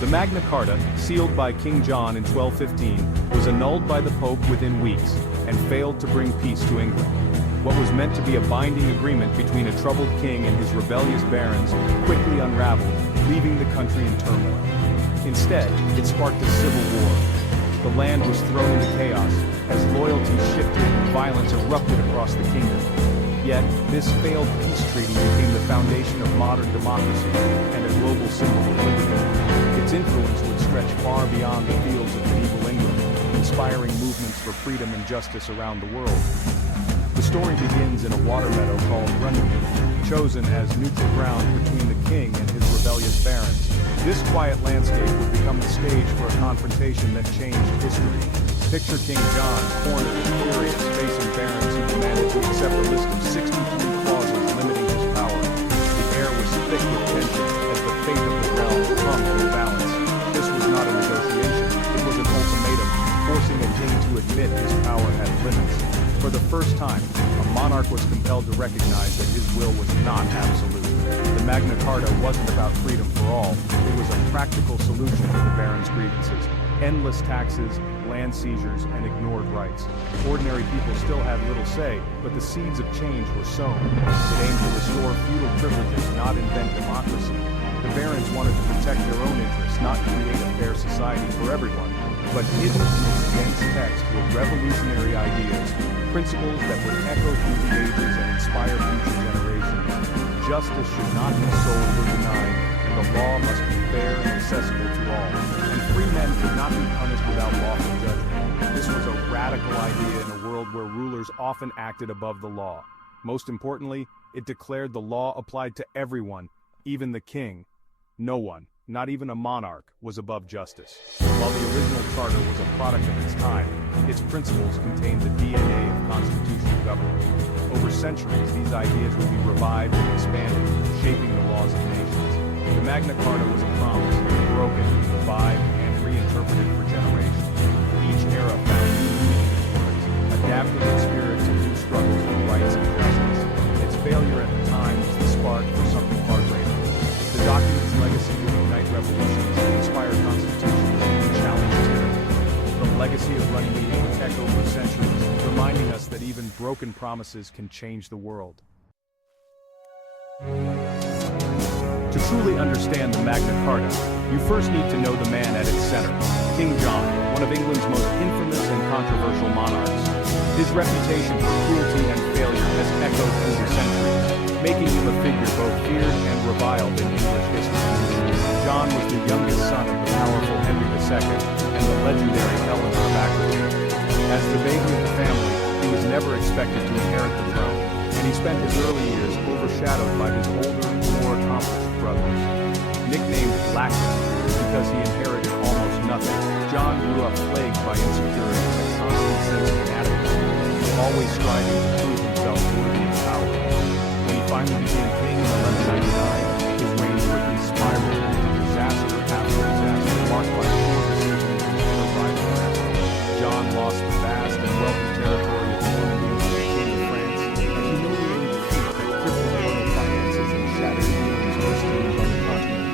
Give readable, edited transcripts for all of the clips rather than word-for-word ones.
The Magna Carta, sealed by King John in 1215, was annulled by the Pope within weeks, and failed to bring peace to England. What was meant to be a binding agreement between a troubled king and his rebellious barons quickly unraveled, leaving the country in turmoil. Instead, it sparked a civil war. The land was thrown into chaos, as loyalty shifted and violence erupted across the kingdom. Yet, this failed peace treaty became the foundation of modern democracy and a global symbol of liberty. Its influence would stretch far beyond the fields of medieval England, inspiring movements for freedom and justice around the world. The story begins in a water meadow called Runnymede, chosen as neutral ground between the king and his rebellious barons. This quiet landscape would become the stage for a confrontation that changed history. Picture King John, cornered and furious, facing barons who demanded to accept a list of 63 clauses limiting his power. The air was thick with tension, as the fate of the realm hung in the balance. This was not a negotiation, it was an ultimatum, forcing a king to admit his power had limits. For the first time, a monarch was compelled to recognize that his will was not absolute. The Magna Carta wasn't about freedom for all, it was a practical solution to the barons' grievances. Endless taxes, land seizures, and ignored rights. Ordinary people still had little say, but the seeds of change were sown. It aimed to restore feudal privileges, not invent democracy. The barons wanted to protect their own interests, not create a fair society for everyone. But hidden in its dense text were revolutionary ideas, principles that would echo through the ages and inspire future generations. Justice should not be sold or denied, and the law must be fair and accessible to all. And free men could not be punished without lawful judgment. This was a radical idea in a world where rulers often acted above the law. Most importantly, it declared the law applied to everyone, even the king. No one, not even a monarch, was above justice. While the original charter was a product of its time, its principles contained the DNA of constitutional government. Over centuries, these ideas would be revived and expanded, shaping the laws of nations. The Magna Carta was a promise, broken, revived, and reinterpreted for generations. Each era found new meaning in its words, adapting its spirit to new struggles for rights and justice. Its failure at the time was the spark for something far greater. The document's legacy would ignite revolutions, inspire constitutions, and challenge tyranny. The legacy of Runnymede would echo for centuries, reminding us that even broken promises can change the world. To truly understand the Magna Carta, you first need to know the man at its center, King John, one of England's most infamous and controversial monarchs. His reputation for cruelty and failure has echoed through the centuries, making him a figure both feared and reviled in English history. John was the youngest son of the powerful Henry II and the legendary Eleanor of Aquitaine. As the baby of the family, he was never expected to inherit the throne, and he spent his early years overshadowed by his older, more accomplished brothers. Nicknamed Lactus because he inherited almost nothing, John grew up plagued by insecurity and a constant sense of inadequacy, always striving to prove himself worthy of power. When he finally became king in 1199, his reign quickly spiraled into disaster after disaster, marked by poor decisions and unrivaled wrath. John lost the vast and wealthy territory of Normandy to the king of France, a humiliating defeat that crippled royal finances and shattered England's prestige on the continent.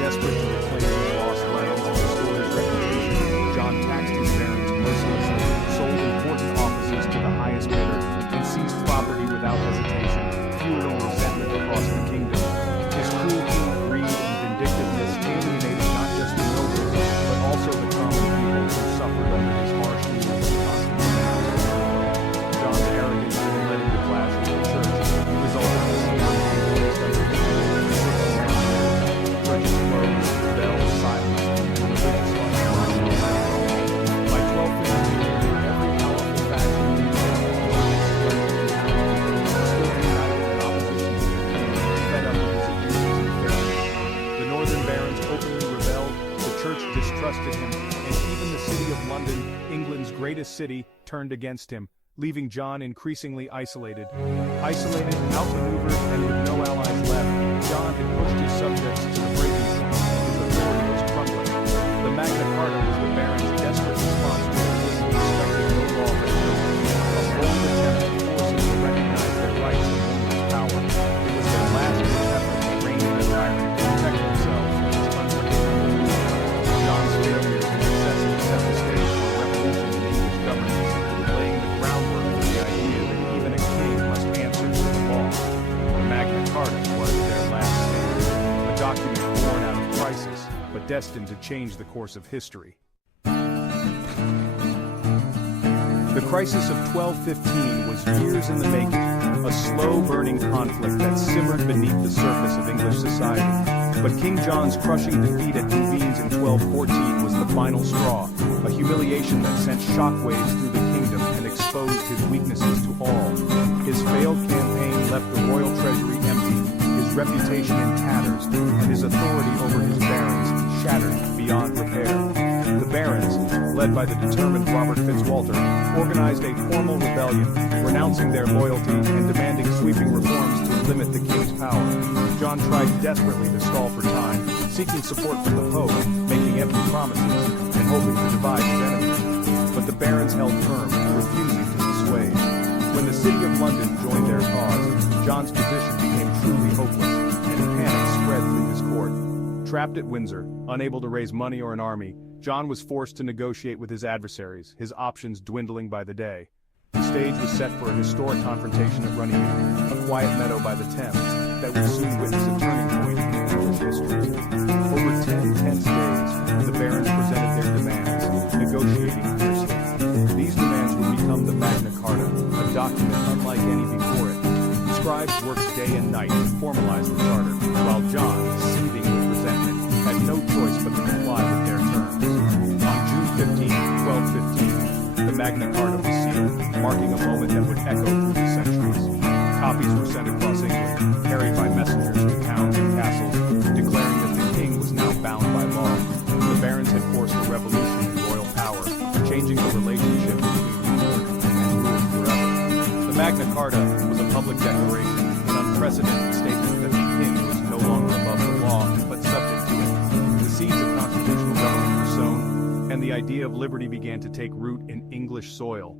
Desperate to reclaim his lost lands and restore his reputation, John taxed his barons mercilessly, sold important offices to the highest bidder, and seized property without hesitation, fueling resentment across the kingdom. His cruelty, greed, and vindictiveness alienated not just the nobles, but also the common people who suffered under his harsh rule and constant demands. John's arrogance didn't let him to clash with the church, resulting in severe conflicts under his churches closed, bells silent, and religious life marginalized. By 1252, every powerful faction in the distrusted him, and even the city of London, England's greatest city, turned against him, leaving John increasingly isolated. Isolated, outmaneuvered, and with no allies left, John had pushed his subjects to the breaking point. His authority was crumbling. The Magna Carta was the barons' desperate response to a king who respected no law but justice, a bold attempt to force him to recognize their rights and limit his power. It was their last-ditch effort to rein in a tyrant, to protect themselves from his unpredictable rule. document born out of crisis, but destined to change the course of history. The crisis of 1215 was years in the making, a slow-burning conflict that simmered beneath the surface of English society. But King John's crushing defeat at Bouvines in 1214 was the final straw, a humiliation that sent shockwaves through the kingdom and exposed his weaknesses to all. His failed campaign left the royal treasury empty, his reputation in tatters, and his authority over his barons shattered beyond repair. The barons, led by the determined Robert Fitzwalter, organized a formal rebellion, renouncing their loyalty and demanding sweeping reforms to limit the king's power. John tried desperately to stall for time, seeking support from the Pope, making empty promises, and hoping to divide his enemies. But the barons held firm, refusing to dissuade. When the city of London joined their cause, John's position became truly hopeless, and panic spread through his court. Trapped at Windsor, unable to raise money or an army, John was forced to negotiate with his adversaries, his options dwindling by the day. The stage was set for a historic confrontation at Runnymede, a quiet meadow by the Thames, that would soon witness a turning point in English history. Over 10 tense days, the barons presented their demands, negotiating fiercely. These demands would become the Magna Carta, a document unlike any before it. Scribes worked day and night to formalize the charter, while John, seething with resentment, had no choice but to comply with their terms. On June 15, 1215, the Magna Carta was sealed, marking a moment that would echo through the centuries. Copies were sent across England, carried by messengers to towns and castles, declaring that the king was now bound by law. The barons had forced a revolution in royal power, changing the relationship between England and rule forever. The Magna Carta was a public declaration, an unprecedented statement that the king was no longer above the law, but subject to it. The seeds of constitutional government were sown, and the idea of liberty began to take root in English soil.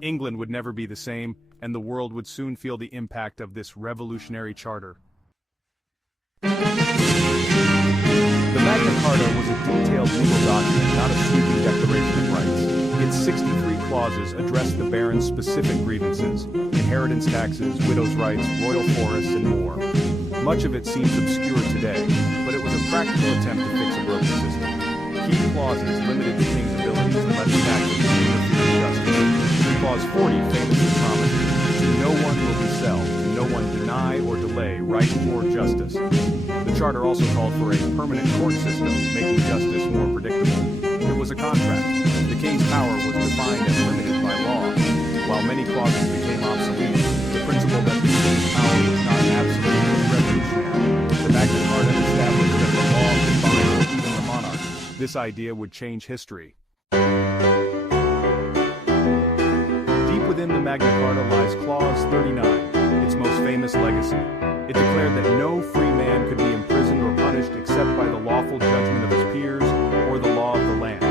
England would never be the same, and the world would soon feel the impact of this revolutionary charter. The Magna Carta was a detailed legal document, not a sweeping declaration of rights. Its 63 clauses addressed the barons' specific grievances, inheritance taxes, widows' rights, royal forests, and more. Much of it seems obscure today, but it was a practical attempt to fix a broken system. Key clauses limited the king's ability to levy taxes and interfere in justice. Clause 40 famously promised, "To no one will he sell, to no one deny or delay right or justice." The charter also called for a permanent court system, making justice more predictable. It was a contract. The king's power was defined and limited by law. While many clauses became obsolete, the principle that the king's power was not absolute was revolutionary. The Magna Carta established that the law could bind even the monarch. This idea would change history. Within the Magna Carta lies Clause 39, its most famous legacy. It declared that no free man could be imprisoned or punished except by the lawful judgment of his peers or the law of the land.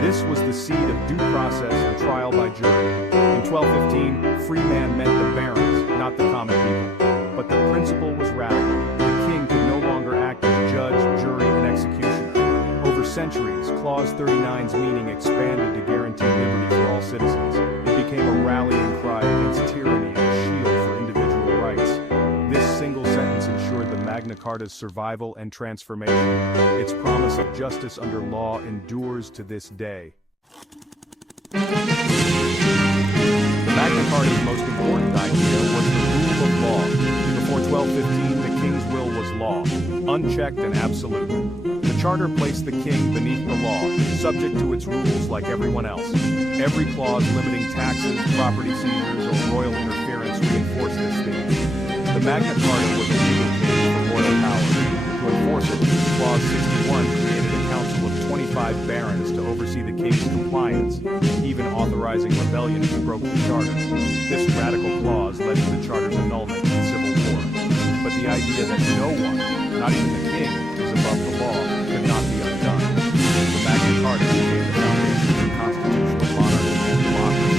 This was the seed of due process and trial by jury. In 1215, free man meant the barons, not the common people. But the principle was radical. The king could no longer act as judge, jury, and executioner. Over centuries, Clause 39's meaning expanded to guarantee liberty for all citizens. Became a rallying cry against tyranny and a shield for individual rights. This single sentence ensured the Magna Carta's survival and transformation. Its promise of justice under law endures to this day. The Magna Carta's most important idea was the rule of law. Before 1215, the king's will was law, unchecked and absolute. The charter placed the king beneath the law, subject to its rules like everyone else. Every clause limiting taxes, property seizures, or royal interference reinforced this theme. The Magna Carta was a legal cage for royal power. To enforce it, Clause 61 created a council of 25 barons to oversee the king's compliance, even authorizing rebellion if he broke the charter. This radical clause led to the charter's annulment and civil war. But the idea that no one, not even the king, is above the law could not be undone. The Magna Carta became the foundation for constitutional monarchy and democracy.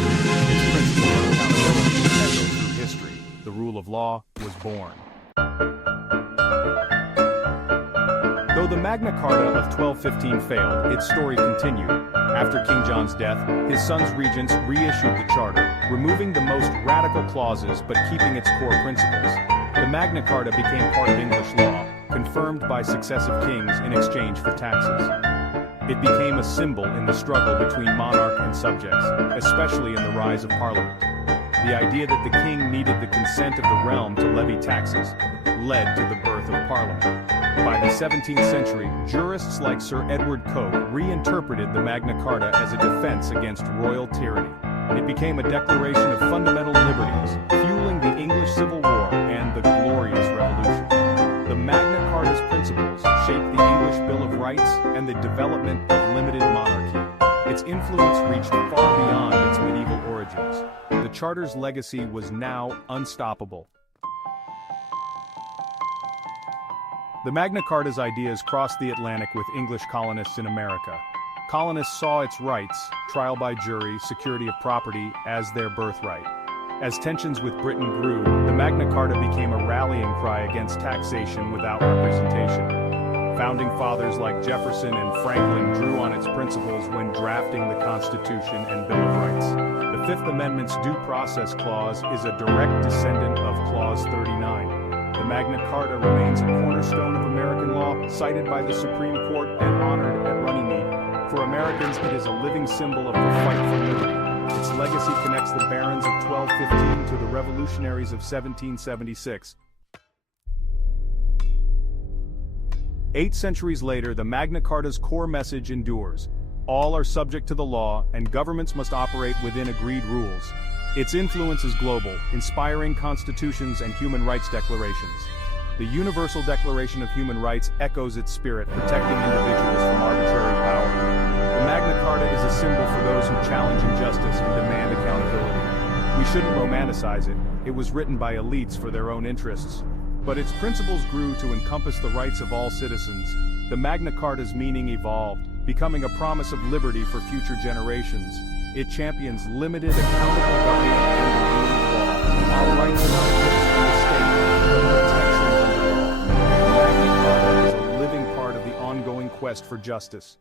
Its principle of accountability echoed through history. The rule of law was born. Though the Magna Carta of 1215 failed, its story continued. After King John's death, his sons' regents reissued the charter, removing the most radical clauses but keeping its core principles. The Magna Carta became part of English law, confirmed by successive kings in exchange for taxes. It became a symbol in the struggle between monarch and subjects, especially in the rise of Parliament. The idea that the king needed the consent of the realm to levy taxes led to the birth of Parliament. By the 17th century, jurists like Sir Edward Coke reinterpreted the Magna Carta as a defense against royal tyranny. It became a declaration of fundamental liberties, fueling the English Civil War and the Glorious Revolution. The Magna Carta's principles shaped the English Bill of Rights and the development of limited monarchy. Its influence reached far beyond its medieval origins. The Charter's legacy was now unstoppable. The Magna Carta's ideas crossed the Atlantic with English colonists in America. Colonists saw its rights, trial by jury, security of property, as their birthright. As tensions with Britain grew, the Magna Carta became a rallying cry against taxation without representation. Founding fathers like Jefferson and Franklin drew on its principles when drafting the Constitution and Bill of Rights. The Fifth Amendment's Due Process Clause is a direct descendant of Clause 39. The Magna Carta remains a cornerstone of American law, cited by the Supreme Court and honored at Runnymede. For Americans, it is a living symbol of the fight for liberty. Its legacy connects the barons of 1215 to the revolutionaries of 1776. 8 centuries later, the Magna Carta's core message endures. All are subject to the law, and governments must operate within agreed rules. Its influence is global, inspiring constitutions and human rights declarations. The Universal Declaration of Human Rights echoes its spirit, protecting individuals from arbitrary power. The Magna Carta is a symbol for those who challenge injustice and demand accountability. We shouldn't romanticize it. It was written by elites for their own interests. But its principles grew to encompass the rights of all citizens. The Magna Carta's meaning evolved, becoming a promise of liberty for future generations. It champions limited, accountable government and the rule of law. Our rights are not gifts from the state, but protections under law. The Magna Carta is a living part of the ongoing quest for justice.